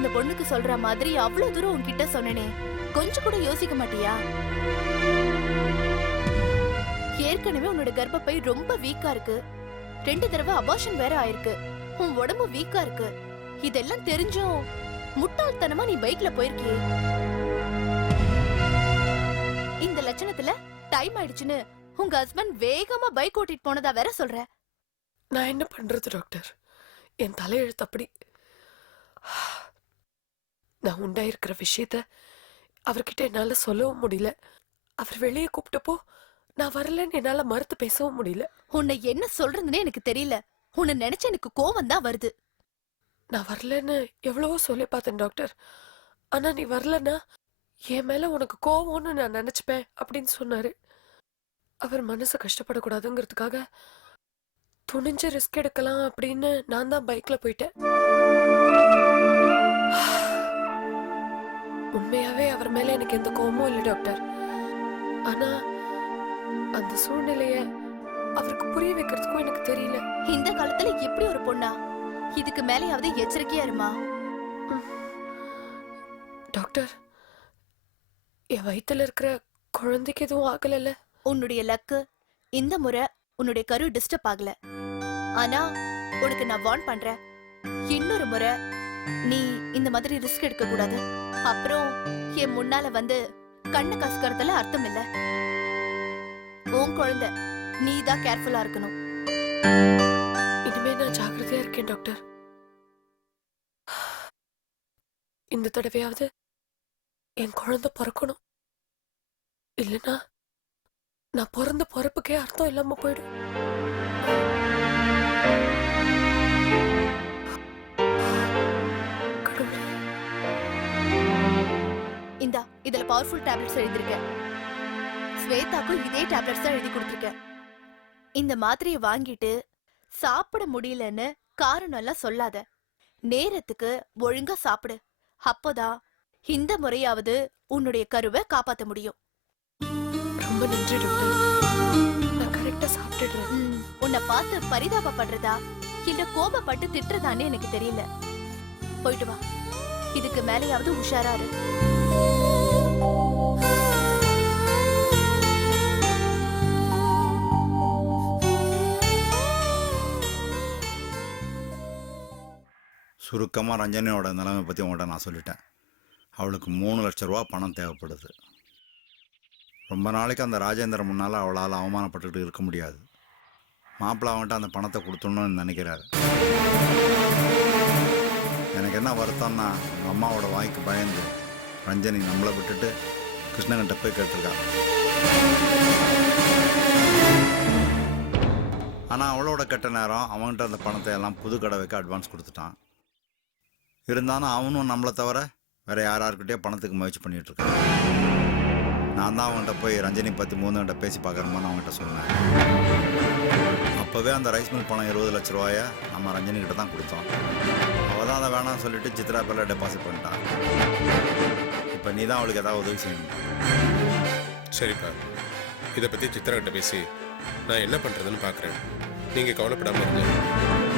அந்த பொண்ணுக்கு சொல்ற மாதிரி அவ்வளவு தூரம் உன்கிட்ட சொன்னனே. கொஞ்சம் கூட யோசிக்க மாட்டியா? ஏற்கனவே உன்னோட கர்ப்பப்பை ரொம்ப வீக்கா இருக்கு. ரெண்டு தடவை அபார்ஷன் வேற ஆயிருக்கு. உன் உடம்பு வீக்கா இருக்கு. இதெல்லாம் தெரிஞ்சும் முட்டாள்தனமா நீ பைக்ல போயிருக்கியே. இந்த லட்சணத்துல டைம் ஆயிடுச்சுன்னு உங்க ஹஸ்பண்ட் வேகமா பைக் ஓட்டிட்டு போனதா வேற சொல்ற. நான் என்ன பண்றது டாக்டர் என் தலையெழுத்து அப்படி. நான் உண்டாயிருக்கிற விஷயத்த அவர்கிட்ட என்னால சொல்லவும் முடியல. அவர் வெளியே கூப்பிட்டப்போ நான் வரலன்னு என்னால மறுத்து பேசவும் முடியல. உன்னை என்ன சொல்றதுன்னே எனக்கு தெரியல. உன்னை நினைச்சு எனக்கு கோவம் தான் வருது. நான் வரலன்னு எவ்வளவோ சொல்லி பார்த்தேன் டாக்டர். ஆனா நீ வரலன்னா என் மேல உனக்கு கோவம்னு நான் நினைச்சுப்பேன் அப்படின்னு சொன்னாரு. அவர் மனசு கஷ்டப்படக்கூடாதுங்கிறதுக்காக துணிஞ்சு ரிஸ்க் எடுக்கலாம் அப்படின்னு நான் தான் பைக்ல போயிட்டேன். உண்மையாவே அவர் மேல எனக்கு எந்த கோவமும் இல்லை டாக்டர். ஆனா அந்த சூழ்நிலைய அவருக்கு புரிய வைக்கிறதுக்கும் எனக்கு தெரியல. இந்த காலத்துல எப்படி ஒரு பொண்ணா? இதுக்கு மேலேயாவது எச்சரிக்கையா இருமா? டாக்டர் என் வயித்துல இருக்கிற குழந்தைக்கு எதுவும் ஆகலைல்ல? உன்னுடைய லக்கு இந்த முறை உன்னுடைய கரு டிஸ்டர்ப் ஆகல. ஆனா உனக்கு நான் வார்ன் பண்றேன். இன்னொரு முறை நீ இந்த மாதிரி ரிஸ்க் எடுக்க கூடாது அப்புறம் என் முன்னால வந்து கண்ணு கசக்கறதுல அர்த்தம் இல்ல. உன் குழந்தை நீ தான் கேர்ஃபுல்லா இருக்கணும். இனிமே நான் ஜாக்கிரதையா இருக்கேன் டாக்டர் இந்த தடவையாவது என் குழந்தை பிறக்கணும். இல்லைன்னா நான் பிறந்த பிறப்புக்கே அர்த்தம் இல்லாம போயிடும். இதுல பவர்ஃபுல் டேப்லெட்ஸ் எழுதிருக்கேன் ஸ்வேதாக்கும் இதே டேப்லெட்ஸ் தான் எழுதி கொடுத்துருக்கேன். இந்த மாத்திரையை வாங்கிட்டு சாப்பிட முடியலன்னு காரணம் எல்லாம் சொல்லாத. நேரத்துக்கு ஒழுங்கா சாப்பிடு. அப்போதான் இந்த முறையாவது உன்னுடைய கருவை காப்பாத்த முடியும். ரொம்ப நன்றி நான் கரெக்டா சாப்பிட்டுடுறேன் உன்னை பார்த்து பரிதாபப்படுறதா? இல்ல கோபப்பட்டு திட்டுறதான்னு எனக்கு தெரியல. போயிட்டு வா. இதுக்கு மேலேயாவது உஷாரா இரு. சுருக்கமாக ரஞ்சனியோட நிலைமை பற்றி உங்கள்கிட்ட நான் சொல்லிட்டேன். அவளுக்கு மூணு லட்ச ரூபா பணம் தேவைப்படுது. ரொம்ப நாளைக்கு அந்த ராஜேந்திரன் முன்னால் அவளால் அவமானப்பட்டுக்கிட்டு இருக்க முடியாது. மாப்பிள்ள அவன்கிட்ட அந்த பணத்தை கொடுத்துடணும்னு நினைக்கிறாரு. எனக்கு என்ன வருத்தம்னா எங்கள் அம்மாவோட வாய்க்கு பயந்து ரஞ்சனி நம்மளை விட்டுட்டு கிருஷ்ணகிட்ட போய் கேட்டிருக்காங்க. ஆனால் அவளோட கெட்ட நேரம் அவன்கிட்ட அந்த பணத்தை எல்லாம் புது கடை வைக்க அட்வான்ஸ் கொடுத்துட்டான். இருந்தாலும் அவனும் நம்மளை தவிர வேற யார் யாருக்கிட்டே பணத்துக்கு முயற்சி பண்ணிட்டு இருக்கான் நான் தான் அவன்கிட்ட போய் ரஞ்சனி பற்றி மூணுகிட்ட பேசி பார்க்கணுமான்னு அவன்கிட்ட சொன்னேன். அப்போவே அந்த ரைஸ் மில் பணம் இருபது லட்ச ரூபாய நம்ம ரஞ்சனிக்கிட்ட தான் கொடுத்தோம். அவள் தான் அதை வேணாம்னு சொல்லிட்டு சித்ரா பேரில் டெபாசிட் பண்ணிட்டான் இப்போ நீ தான் அவளுக்கு ஏதாவது உதவி செய்யணும். சரிப்பா இதை பற்றி சித்திரகிட்ட பேசி நான் என்ன பண்ணுறதுன்னு பார்க்குறேன் நீங்கள் கவலைப்படாமல் இருங்க.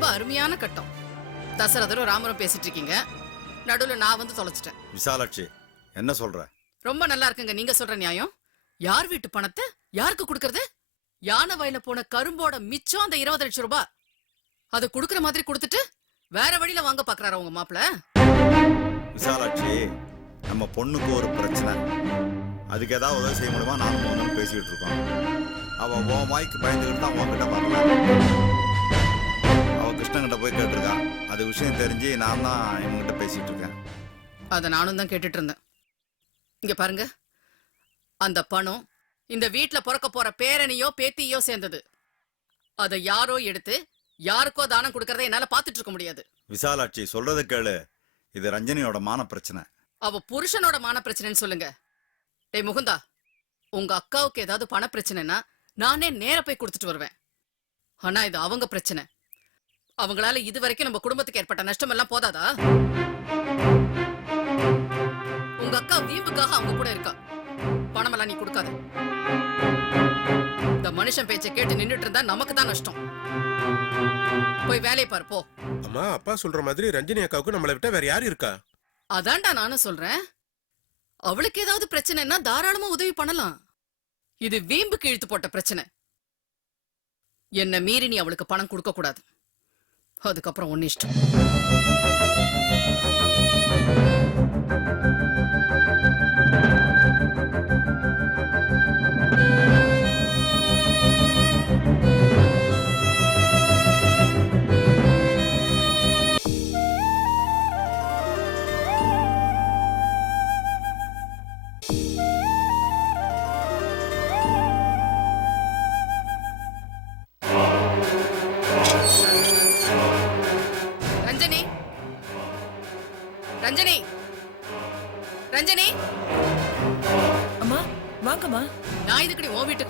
ரொம்ப அருமையான கட்டம். தசரதரும் ராமரும் பேசிட்டு இருக்கீங்க நடுவுல நான் வந்து தொலைச்சிட்டேன். விசாலாட்சி என்ன சொல்கிற ரொம்ப நல்லா இருக்குங்க. நீங்க சொல்ற நியாயம். யார் வீட்டு பணத்தை? யாருக்கு கொடுக்கறது? யானை வயல போன கரும்போட மிச்சம் அந்த இருபது லட்சம் ரூபாய். அதை கொடுக்கற மாதிரி கொடுத்துட்டு வேற வழியில வாங்க பாக்குறாரு உங்க மாப்பிள? விசாலாட்சி நம்ம பொண்ணுக்கு ஒரு பிரச்சனை. அதுக்கு ஏதாவது உதவி செய்ய முடியுமா? நானும் பொண்ணும் பேசிக்கிட்டு இருக்கோம். அவள் உன் வாய்க்கு பயந்துக்கிட்டு தான் உன்கிட்ட வரல கிருஷ்ணங்கிட்ட போய் கேட்டிருக்கான். அது விஷயம் தெரிஞ்சு நான் தான் இவங்ககிட்ட பேசிகிட்டு இருக்கேன் அத நானும் தான் கேட்டுட்டு இருந்தேன் இங்க பாருங்க. அந்த பணம் இந்த வீட்ல பிறக்க போற பேரனையோ பேத்தியோ சேர்ந்தது. அதை யாரோ எடுத்து யாருக்கோ தானம் கொடுக்கறதை என்னால பாத்துட்டு இருக்க முடியாது. விசாலாட்சி சொல்றதை கேளு. இது ரஞ்சனியோட மான பிரச்சனை. அவ புருஷனோட மான பிரச்சனைன்னு சொல்லுங்க. டேய் முகுந்தா உங்க அக்காவுக்கு ஏதாவது பண பிரச்சனைனா நானே நேர போய் கொடுத்துட்டு வருவேன். ஆனா இது அவங்க பிரச்சனை. அவங்களால இது வரைக்கும் நம்ம குடும்பத்துக்கு ஏற்பட்ட நஷ்டம் எல்லாம் போதாதா? உங்க அக்கா வீம்புக்காக அவங்க கூட இருக்கா? பணமெல்லாம் நீ கொடுக்காத. இந்த மனுஷன் பேச்சை கேட்டு நின்னுட்டு இருந்தா நமக்கு தான் நஷ்டம். போய் வேலையை பாரு போ. அம்மா அப்பா சொல்ற மாதிரி ரஞ்சினி அக்காவுக்கு நம்மளை விட்டா வேற யாரு இருக்கா? அதான்டா நானும் சொல்றேன். அவளுக்கு ஏதாவது பிரச்சனைன்னா தாராளமா உதவி பண்ணலாம். இது வீம்புக்கு இழுத்து போட்ட பிரச்சனை. என்ன மீறி நீ அவளுக்கு பணம் கொடுக்க கூடாது. அதுக்கப்புறம் ஒன்னு இஷ்டம்.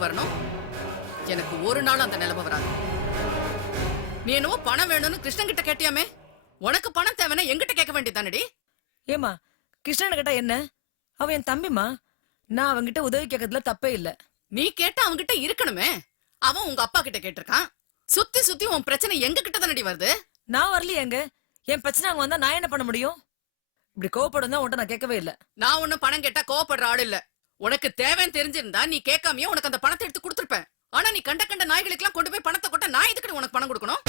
வீட்டுக்கு வரணும் எனக்கு ஒரு நாள் அந்த நிலைமை வராது. நீ என்னவோ பணம் வேணும்னு கிருஷ்ணன் கிட்ட கேட்டியாமே? உனக்கு பணம் தேவைன்னா என்கிட்ட கேட்க வேண்டியதானடி ஏமா கிருஷ்ணன் கிட்ட என்ன? அவன் என் தம்பிமா நான் அவன்கிட்ட உதவி கேட்கறதுல தப்பே இல்ல. நீ கேட்ட அவன்கிட்ட இருக்கணுமே. அவன் உங்க அப்பா கிட்ட கேட்டிருக்கான். சுத்தி சுத்தி உன் பிரச்சனை எங்க கிட்ட தானடி வருது? நான் வரலையேங்க என் பிரச்சனை அங்க வந்தா நான் என்ன பண்ண முடியும்? இப்படி கோவப்படும் தான் உன்ட்ட நான் கேட்கவே இல்ல. நான் ஒன்னும் பணம் கேட்டா கோவப்படுற ஆள் இல்ல. உனக்கு தேவைன்னு தெரிஞ்சிருந்தா நீ கேட்காமயே உனக்கு அந்த பணத்தை எடுத்து கொடுத்துருப்பேன். ஆனா நீ கண்ட கண்ட நாய்களுக்கெல்லாம் கொண்டு போய் பணத்தை கொட்ட நான் எதுக்கு உனக்கு பணம் கொடுக்கணும்?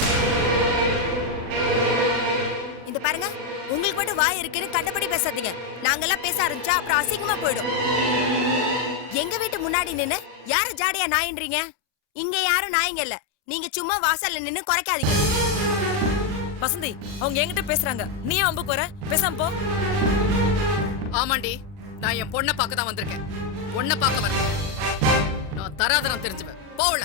இந்த பாருங்க உங்களுக்கு மட்டும் வாய் இருக்குன்னு கண்டபடி பேசாதீங்க. நாங்கெல்லாம் பேச ஆரம்பிச்சா அப்புறம் அசிங்கமா போயிடும். எங்க வீட்டு முன்னாடி நின்னு யாரு ஜாடியா நாயின்றீங்க? இங்க யாரும் நாய்ங்க இல்ல. நீங்க சும்மா வாசல்ல நின்னு குறைக்காதீங்க. வசந்தி அவங்க என்கிட்ட பேசுறாங்க. நீயும் அம்புக்கு வர? பேசாம போ. ஆமாண்டி. நான் என் பொண்ணை பார்க்க தான் வந்திருக்கேன். பொண்ணை பார்க்க வரல நான் தராதரம் தெரிஞ்சுவேன் போகல.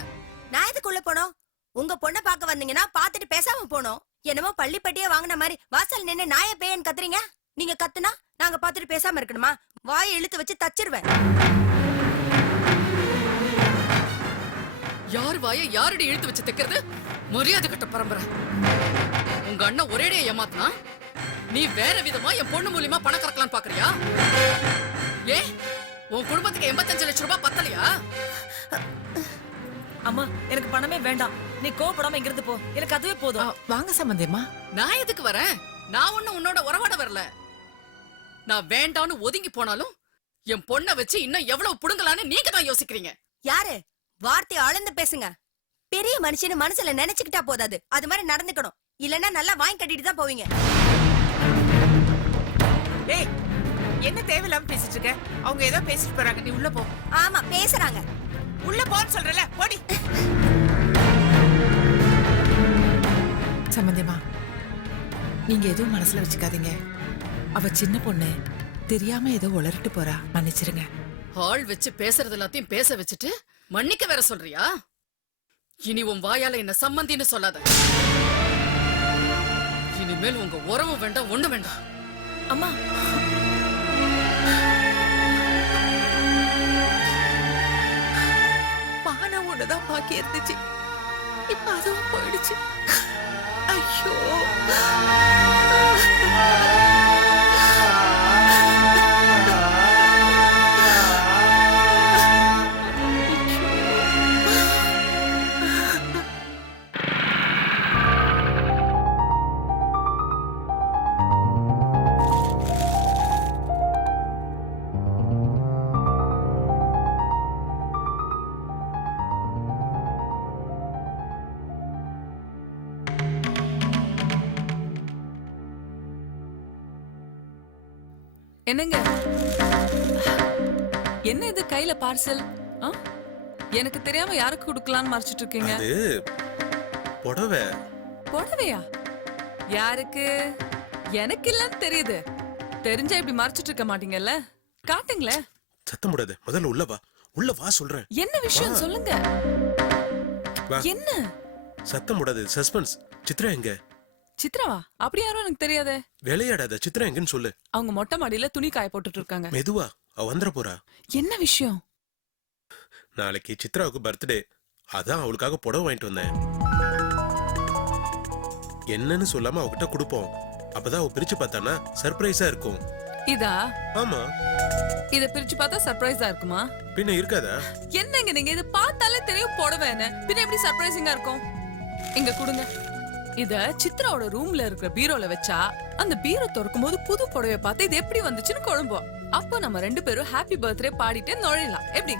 நான் எதுக்குள்ள போனோம்? உங்க பொண்ணை பார்க்க வந்தீங்கன்னா பாத்துட்டு பேசாம போனோம். என்னமோ பள்ளிப்பட்டியே வாங்கின மாதிரி வாசல் நின்னு நாய பேயன்னு கத்துறீங்க? நீங்க கத்துனா நாங்க பாத்துட்டு பேசாம இருக்கணுமா? வாயை இழுத்து வச்சு தச்சிருவேன். யார் வாய யாரடி இழுத்து வச்சு தைக்கிறது? மரியாதை கட்ட பரம்பரை. உங்க அண்ணன் ஒரேடியா ஏமாத்தினா? நீ வேற விதமா என் பொண்ணு மூலியமா பணம் கறக்கலாம் பாக்குறியா? ஏ உன் குடும்பத்துக்கு எண்பத்தஞ்சு லட்சம் ரூபாய் பத்தலையா? அம்மா எனக்கு பணமே வேண்டாம். நீ கோவப்படாம இங்கிருந்து போ. எனக்கு அதுவே போதும். வாங்க சம்பந்தியம்மா. நான் எதுக்கு வரேன்? நான் ஒண்ணும் உன்னோட உறவாட வரல. நான் வேண்டான்னு ஒதுங்கி போனாலும் என் பொண்ணை வச்சு இன்னும் எவ்வளவு புடுங்கலான்னு நீங்க தான் யோசிக்கிறீங்க. யாரு? வார்த்தை அளந்து பேசுங்க. பெரிய மனுஷன்னு மனசுல நினைச்சுக்கிட்டா போதாது. அது மாதிரி நடந்துக்கணும். இல்லன்னா நல்லா வாங்கி கட்டிட்டு தான் போவீங்க. ஏய் என்ன தேவையில்லாம பேசிட்டு இருக்க அவங்க ஏதோ பேசிட்டு போறாங்க. நீ உள்ள போ. ஆமா பேசுறாங்க. உள்ள போன்னு சொல்றல போடி. சம்பந்தியம்மா நீங்க எதுவும் மனசுல வச்சுக்காதீங்க. அவ சின்ன பொண்ணு தெரியாம ஏதோ உளறிட்டு போறா. மன்னிச்சிருங்க. ஆள் வச்சு பேசுறது எல்லாத்தையும் பேச வச்சுட்டு மன்னிக்க வேற சொல்றியா? இனி உன் வாயால என்ன சம்மந்தின்னு சொல்லாத. இனிமேல் உங்க உறவும் வேண்டாம் ஒண்ணு வேண்டாம். அம்மா. பானம் ஒண்ணுதான் பாக்கி இருந்துச்சு. இப்ப அதுவும் போயிடுச்சு. ஐயோ. என்னங்க? என்ன இது கையில பார்சல்? எனக்கு தெரியாம யாருக்கு கொடுக்கலாம்னு மறைச்சிட்டு இருக்கீங்க? அது புடவை. புடவையா? யாருக்கு? எனக்கு இல்லன்னு தெரியுது. தெரிஞ்சா இப்படி மறைச்சிட்டு இருக்க மாட்டீங்கல்ல? காட்டுங்களேன் சத்தம் முடியாது முதல்ல உள்ள வா. உள்ள வா சொல்றேன். என்ன விஷயம்? சொல்லுங்க. என்ன? சத்தம் முடியாது சஸ்பென்ஸ். சித்ரா எங்க? சித்ராவா? அப்படி யாரும் எனக்கு தெரியாதே. விளையாடாத சித்ரா எங்கன்னு சொல்லு. அவங்க மொட்டை மாடியில துணி காய போட்டுட்டு இருக்காங்க மெதுவா அவ வந்துட போறா. என்ன விஷயம்? நாளைக்கு சித்ராவுக்கு பர்த்டே. அதான் அவளுக்காக புடவை வாங்கிட்டு வந்தேன். என்னன்னு சொல்லாம அவகிட்ட கொடுப்போம். அப்பதான் அவ பிரிச்சு பார்த்தானா சர்ப்ரைஸா இருக்கும். இதா? ஆமா. இத பிரிச்சு பார்த்தா சர்ப்ரைஸா இருக்குமா? பின்ன இருக்காதா? என்னங்க நீங்க? இது பார்த்தாலே தெரியும் புடவைன்னு. பின்ன எப்படி சர்ப்ரைசிங்கா இருக்கும்? இங்க கொடுங்க. இத சித்ராவோட ரூம்ல இருக்கிற பீரோல வச்சா அந்த பீரோ திறக்கும் போது புது புடவை பார்த்து இது எப்படி வந்துச்சுன்னு குழம்பும் அப்போ நம்ம ரெண்டு பேரும் ஹாப்பி பர்த்டே பாடிட்டு நுழையலாம். எப்படி?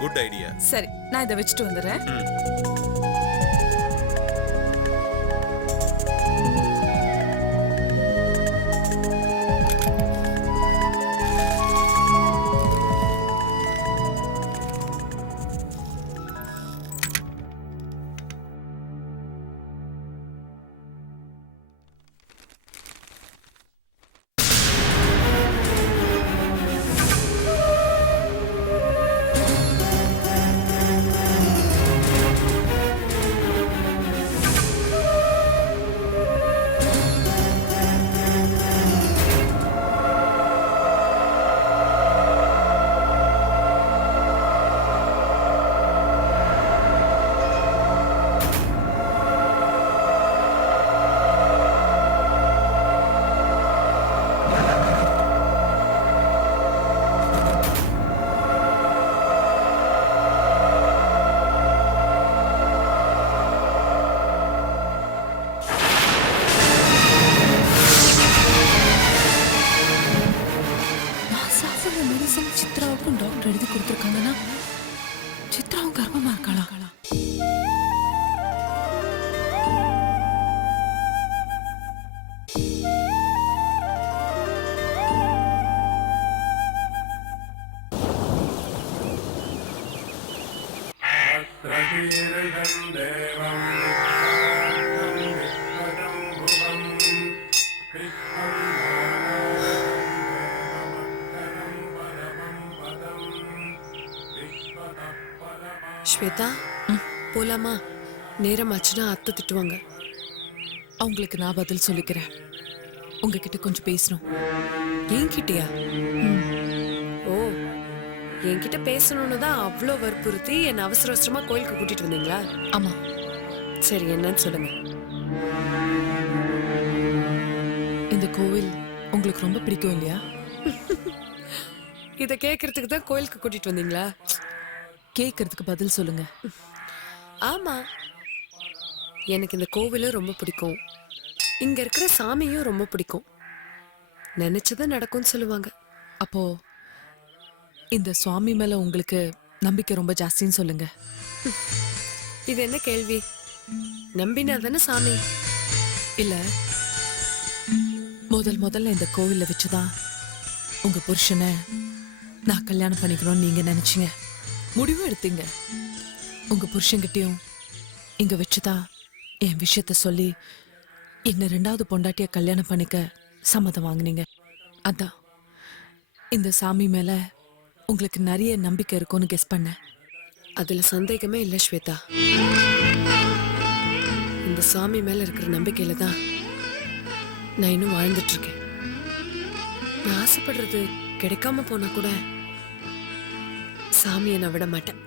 குட் ஐடியா சரி நான் இதை வச்சுட்டு வந்துடுறேன். ஸ்வேதா போலாமா? நேரமாச்சுன்னா அத்தை திட்டுவாங்க. அவங்களுக்கு நான் பதில் சொல்லிக்கிறேன். உங்ககிட்ட கொஞ்சம் பேசணும். என்கிட்டயா? ஓ என்கிட்ட பேசணும்னு தான் அவ்வளோ வற்புறுத்தி என்னை அவசர அவசரமா கோயிலுக்கு கூட்டிட்டு வந்தீங்களா? ஆமா. சரி என்னன்னு சொல்லுங்க. இந்த கோவில் உங்களுக்கு ரொம்ப பிடிக்கும் இல்லையா? இதை கேட்கறதுக்கு தான் கோயிலுக்கு கூட்டிட்டு வந்தீங்களா? கேட்கறதுக்கு பதில் சொல்லுங்க. ஆமா. எனக்கு இந்த கோவிலும் ரொம்ப பிடிக்கும். இங்க இருக்கிற சாமியும் ரொம்ப பிடிக்கும். நினைச்சது நடக்கும்னு சொல்லுவாங்க. அப்போ இந்த சுவாமி மேல உங்களுக்கு நம்பிக்கை ரொம்ப ஜாஸ்தின்னு சொல்லுங்க. இது என்ன கேள்வி? நம்பினா தானே சாமி? இல்ல. முதல் முதல்ல இந்த கோவில்ல வச்சுதான் உங்க புருஷனை நான் கல்யாணம் பண்ணிக்கணும்னு நீங்க நினைச்சீங்க. முடிவு எடுத்தீங்க. உங்க புருஷன்கிட்டயும் இங்க வச்சுதான் என் விஷயத்த சொல்லி என்ன ரெண்டாவது பொண்டாட்டிய கல்யாணம் பண்ணிக்க சம்மதம் வாங்குனீங்க. அதான். இந்த சாமி மேல உங்களுக்கு நிறைய நம்பிக்கை இருக்கும்னு கெஸ் பண்ணேன். அதுல சந்தேகமே இல்லை ஸ்வேதா. இந்த சாமி மேல இருக்கிற நம்பிக்கையில தான் நான் இன்னும் வாழ்ந்துட்டு இருக்கேன். நான் ஆசைப்படுறது கிடைக்காம போனா கூட சாமியை நான் விட மாட்டேன்.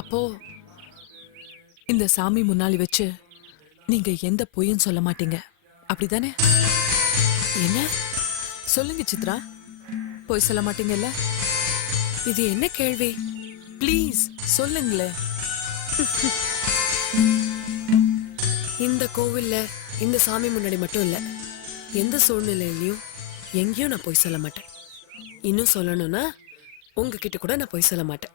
அப்போ இந்த சாமி முன்னாடி வச்சு நீங்க எந்த பொய்யும் சொல்ல மாட்டீங்க. அப்படிதானே? என்ன? சொல்லுங்க சித்ரா. பொய் சொல்ல மாட்டீங்கல்ல? இது என்ன கேள்வி? ப்ளீஸ் சொல்லுங்களேன் இந்த கோவில்ல இந்த சாமி முன்னாடி மட்டும் இல்ல எந்த சூழ்நிலையிலையும் எங்கேயும் நான் போய் சொல்ல மாட்டேன். இன்னும் சொல்லணும்னா உங்ககிட்ட கூட நான் போய் சொல்ல மாட்டேன்.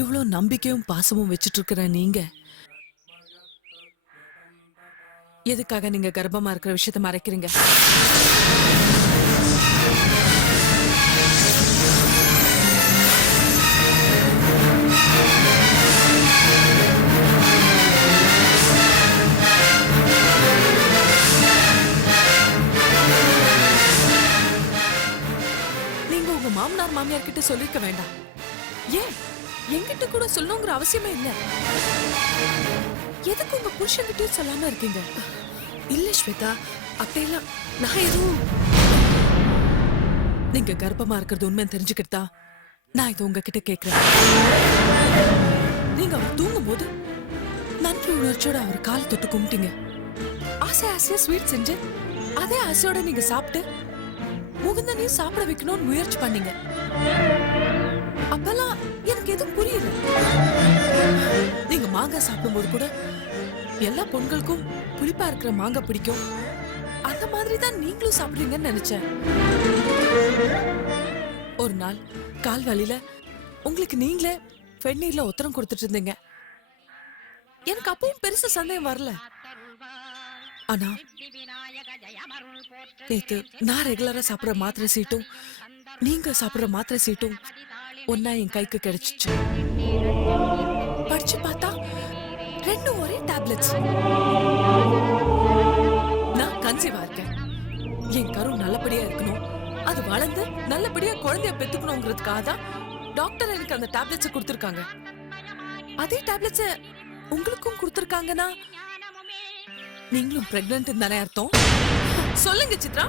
இவ்வளோ நம்பிக்கையும் பாசமும் வச்சுட்டு இருக்கிற நீங்க? எதுக்காக நீங்க கர்ப்பமா இருக்கிற விஷயத்த மறைக்கிறீங்க? உங்க மாமனார் மாமியார் கிட்ட சொல்லிருக்க வேண்டாம். ஏன்? என்கிட்ட கூட சொல்லணுங்கிற அவசியமே இல்ல. எதுக்கு உங்க புருஷன்கிட்டயும் சொல்லாம இருக்கீங்க? இல்ல ஸ்வேதா அப்படியெல்லாம் நான் எதுவும் நீங்க கர்ப்பமா இருக்கிறது உண்மை தெரிஞ்சுக்கிட்டா நான் இது உங்ககிட்ட கேக்குறேன். நீங்க அவர் தூங்கும் போது நன்றி உணர்ச்சியோட அவர் கால் தொட்டு கும்பிட்டீங்க. ஆசை ஆசையா ஸ்வீட் செஞ்சு அதே ஆசையோட நீங்க சாப்பிட்டு முகுந்தனையும் சாப்பிட வைக்கணும்னு முயற்சி பண்ணீங்க. அப்பெல்லாம் எனக்கு எதுவும் புரியல. நீங்க மாங்காய் சாப்பிடும்போது கூட எல்லா பொண்களுக்கும் புளிப்பா இருக்கிற மாங்காய் பிடிக்கும். அந்த மாதிரி தான் நீங்களும் சாப்பிடுறீங்கன்னு நினைச்சேன். ஒரு நாள் கால் வழியில உங்களுக்கு நீங்களே வெந்நீர்ல உத்தரம் கொடுத்துட்டு இருந்தீங்க. எனக்கு அப்பவும் பெருசா சந்தேகம் வரல. ஆனா நேத்து நான் ரெகுலரா சாப்பிடுற மாத்திரை சீட்டும் நீங்க சாப்பிடுற மாத்திரை சீட்டும் ஒன்னா என் கைக்கு கிடைச்சிச்சு. படிச்சு பார்த்தா ரெண்டும் ஒரே டேப்லெட்ஸ் நான் கன்சீவா இருக்கேன். என் கரு நல்லபடியா இருக்கணும். அது வளர்ந்து நல்லபடியா குழந்தைய பெத்துக்கணுங்கிறதுக்காக தான் டாக்டர் எனக்கு அந்த டேப்லெட்ஸ் கொடுத்துருக்காங்க. அதே டேப்லெட்ஸ் உங்களுக்கும் கொடுத்துருக்காங்கன்னா நீங்களும் பிரெக்னன்ட் தானே அர்த்தம்? சொல்லுங்க சித்ரா.